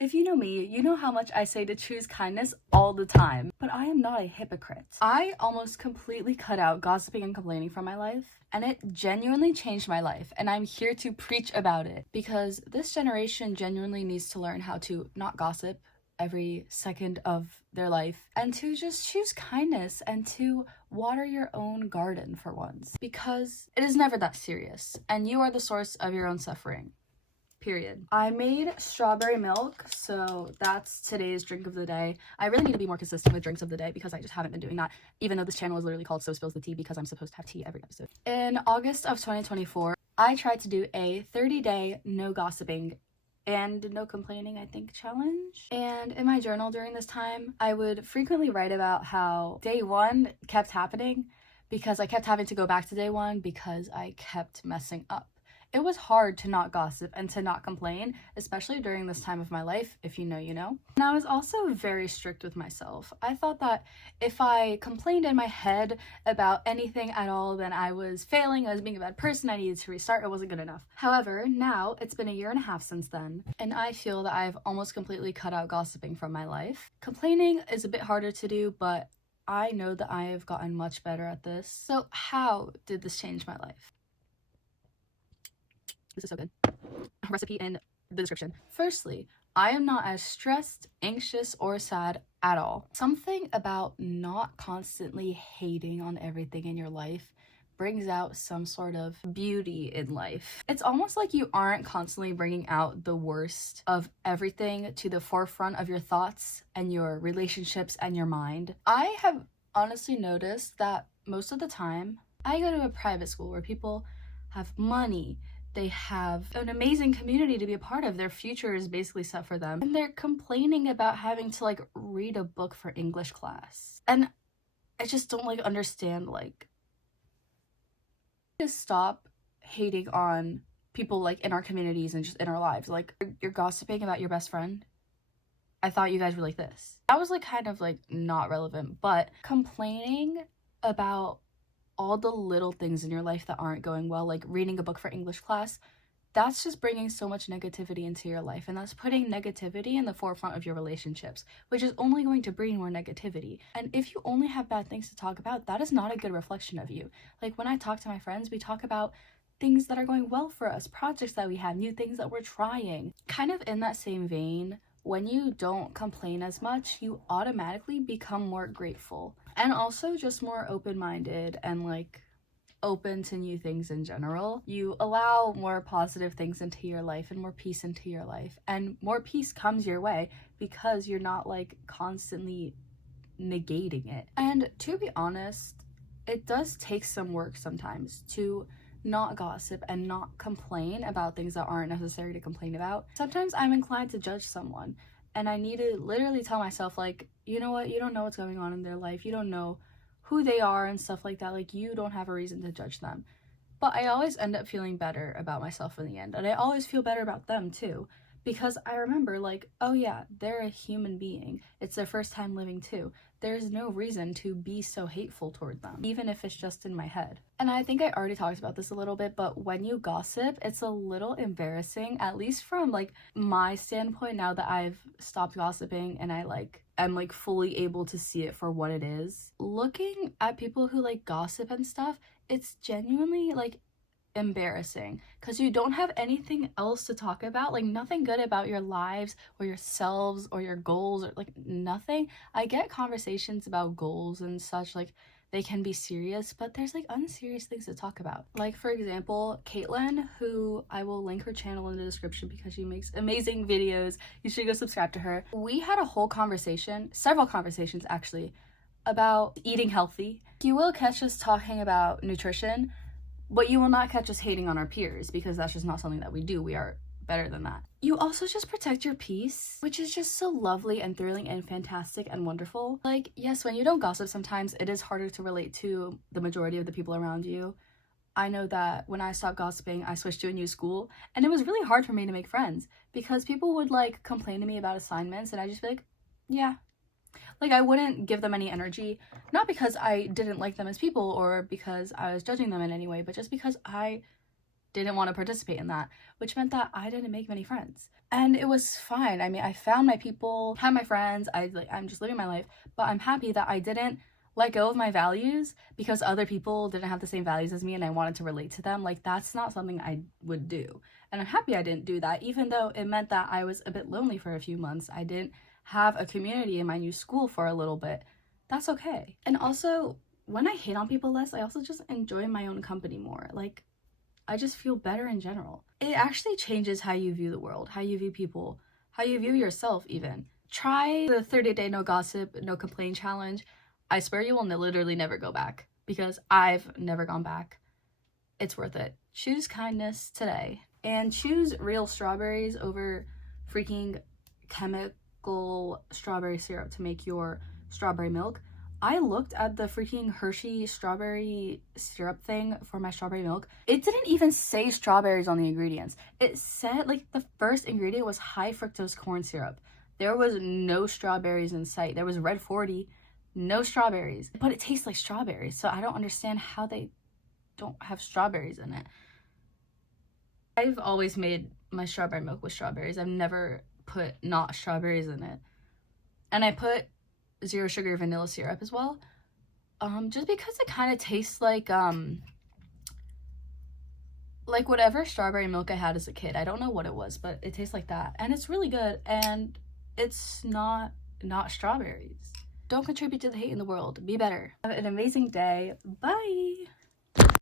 If you know me, you know how much I say to choose kindness all the time, but I am not a hypocrite. I almost completely cut out gossiping and complaining from my life, and it genuinely changed my life, and I'm here to preach about it because this generation genuinely needs to learn how to not gossip every second of their life and to just choose kindness and to water your own garden for once, because it is never that serious and you are the source of your own suffering. Period. I made strawberry milk, so that's today's drink of the day. I really need to be more consistent with drinks of the day because I just haven't been doing that, even though this channel is literally called So Spills the Tea because I'm supposed to have tea every episode. In August of 2024, I tried to do a 30-day no gossiping and no complaining, I think, challenge. And in my journal during this time, I would frequently write about how day one kept happening because I kept having to go back to day one because I kept messing up. It was hard to not gossip and to not complain, especially during this time of my life. If you know, you know. And I was also very strict with myself. I thought that if I complained in my head about anything at all, then I was failing, I was being a bad person, I needed to restart, it wasn't good enough. However, now it's been 1.5 years since then, and I feel that I've almost completely cut out gossiping from my life. Complaining is a bit harder to do, but I know that I have gotten much better at this. So how did this change my life? This is so good. Recipe in the description. Firstly, I am not as stressed, anxious, or sad at all. Something about not constantly hating on everything in your life brings out some sort of beauty in life. It's almost like you aren't constantly bringing out the worst of everything to the forefront of your thoughts and your relationships and your mind. I have honestly noticed that most of the time, I go to a private school where people have money, they have an amazing community to be a part of, their future is basically set for them, and they're complaining about having to like read a book for English class. And I just don't like understand, like, just stop hating on people like in our communities and just in our lives. Like, you're gossiping about your best friend. I thought you guys were like this. That was like kind of like not relevant, but complaining about all the little things in your life that aren't going well, like reading a book for English class, that's just bringing so much negativity into your life, and that's putting negativity in the forefront of your relationships, which is only going to bring more negativity. And if you only have bad things to talk about, that is not a good reflection of you. Like, when I talk to my friends, we talk about things that are going well for us, projects that we have, new things that we're trying. Kind of in that same vein, when you don't complain as much, you automatically become more grateful and also just more open-minded and like open to new things in general. You allow more positive things into your life and more peace into your life, and more peace comes your way because you're not like constantly negating it. And to be honest, it does take some work sometimes to not gossip and not complain about things that aren't necessary to complain about. Sometimes I'm inclined to judge someone, and I need to literally tell myself, like, you know what, you don't know what's going on in their life, you don't know who they are and stuff like that, like, you don't have a reason to judge them. But I always end up feeling better about myself in the end, and I always feel better about them too, because I remember, like, oh yeah, they're a human being, it's their first time living too. There's no reason to be so hateful toward them, even if it's just in my head. And I think I already talked about this a little bit, but when you gossip, it's a little embarrassing, at least from like my standpoint, now that I've stopped gossiping and I'm like fully able to see it for what it is. Looking at people who like gossip and stuff, it's genuinely like embarrassing because you don't have anything else to talk about, like nothing good about your lives or yourselves or your goals or like nothing. I get conversations about goals and such, like they can be serious, but there's like unserious things to talk about. Like, for example, Katelyn, who I will link her channel in the description because she makes amazing videos, you should go subscribe to her. We had a whole conversation, several conversations actually, about eating healthy. You will catch us talking about nutrition, but you will not catch us hating on our peers because that's just not something that we do. We are better than that. You also just protect your peace, which is just so lovely and thrilling and fantastic and wonderful. Like, yes, when you don't gossip, sometimes it is harder to relate to the majority of the people around you. I know that when I stopped gossiping, I switched to a new school, and it was really hard for me to make friends because people would like complain to me about assignments, and I just be like, yeah. Like, I wouldn't give them any energy, not because I didn't like them as people or because I was judging them in any way, but just because I didn't want to participate in that, which meant that I didn't make many friends. And it was fine. I mean, I found my people, had my friends, I'm just living my life, but I'm happy that I didn't let go of my values because other people didn't have the same values as me and I wanted to relate to them. Like, that's not something I would do. And I'm happy I didn't do that, even though it meant that I was a bit lonely for a few months. I didn't have a community in my new school for a little bit. That's okay. And also, when I hate on people less, I also just enjoy my own company more. Like, I just feel better in general. It actually changes how you view the world, how you view people, how you view yourself even. Try the 30-day no gossip, no complain challenge. I swear you will literally never go back, because I've never gone back. It's worth it. Choose kindness today and choose real strawberries over freaking chemical strawberry syrup to make your strawberry milk. I looked at the freaking Hershey strawberry syrup thing for my strawberry milk. It didn't even say strawberries on the ingredients. It said, like, the first ingredient was high fructose corn syrup. There was no strawberries in sight. There was red 40, no strawberries. But it tastes like strawberries, so I don't understand how they don't have strawberries in it. I've always made my strawberry milk with strawberries. I've never put not strawberries in it. And I put 0 sugar vanilla syrup as well, just because it kind of tastes like whatever strawberry milk I had as a kid. I don't know what it was, but it tastes like that, and it's really good, and it's not strawberries. Don't contribute to the hate in the world. Be better. Have an amazing day. Bye.